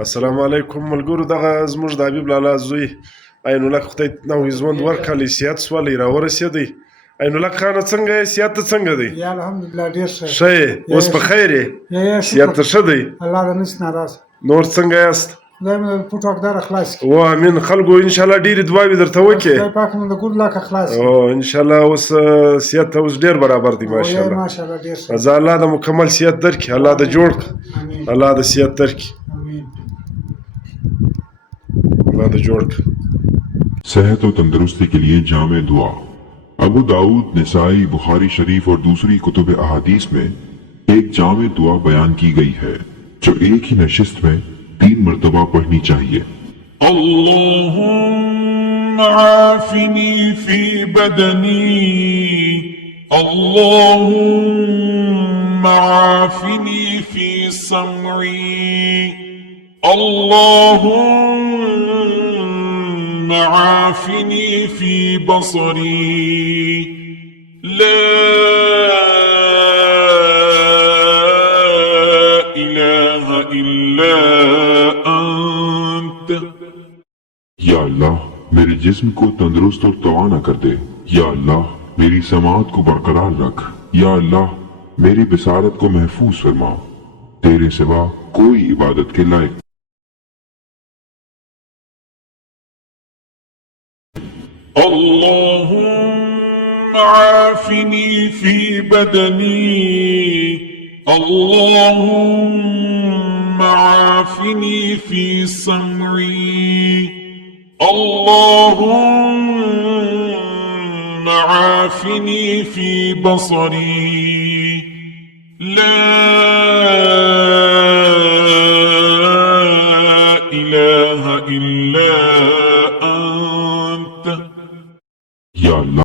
السلام علیکم ملګرو، دغه زموږ د حبیب لالا زوی عین الله خدای نوی ژوند ورکړلی، صحت سولی راورسېدی. عین الله خانه څنګه یې؟ صحت ته څنګه دی؟ یا الحمدلله ډېر ښه. ښه یې؟ اوس په خیر یې؟ صحت ته ښه دی؟ الله له نس ناراض. نور څنګه یاست؟ خدای مو د پټو اقداره خلاص کړي. او امین. خلکو انشاءالله ډېرې دعاوې درته وکړي. خدای پاک مو د ګور لاکه خلاص کړي. او انشاءالله اوس صحت ته اوس ډېر برابر دی ماشاءالله. ماشاءالله ډېر ښه. زه الله د مکمل صحت درکړي، الله د جوړ کړي، الله د صحت درکړي، الله د جوړ کړي. सेहत और तंदुरुस्ती के लिए जामे दुआ। अबू दाऊद, निसाई, बुखारी शरीफ और दूसरी कुतुब अहादीस में एक जामे दुआ बयान की गई है जो एक ही नशिस्त में 3 मरतबा पढ़नी चाहिए। अल्लाहुम्मा आफिनी फी बदनी, अल्लाहुम्मा आफिनी फी समई, अल्लाहुम्मा आफिनी फी बसरी, ला इलाहा इल्ला अंत। या अल्लाह मेरे जिस्म को तंदुरुस्त और तवाना कर दे। या अल्लाह मेरी समात को बरकरार रख। या अल्लाह मेरी बिसारत को महफूज फरमा। तेरे सिवा कोई इबादत के लायक। अल्लाहुम्मा आफिनी फी बदनी, अल्लाहुम्मा आफिनी फी समई, अल्लाहुम्मा आफिनी फी बसरी, ला इलाहा इल्ला अंत। या अल्लाह